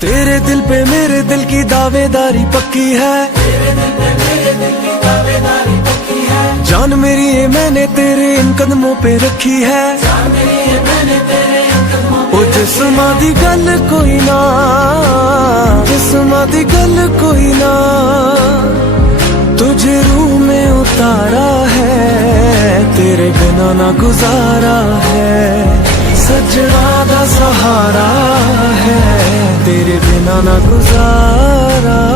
तेरे दिल पे मेरे दिल की दावेदारी पक्की है, जान मेरी ये मैंने तेरे इन कदमों पे रखी है। ओ जिस्मां दी गल कोई ना, जिस्मां दी गल कोई ना, तुझे रूह में उतारा है, तेरे बिना ना गुजारा है। सजना दा सहारा है, तेरे बिना ना गुजारा।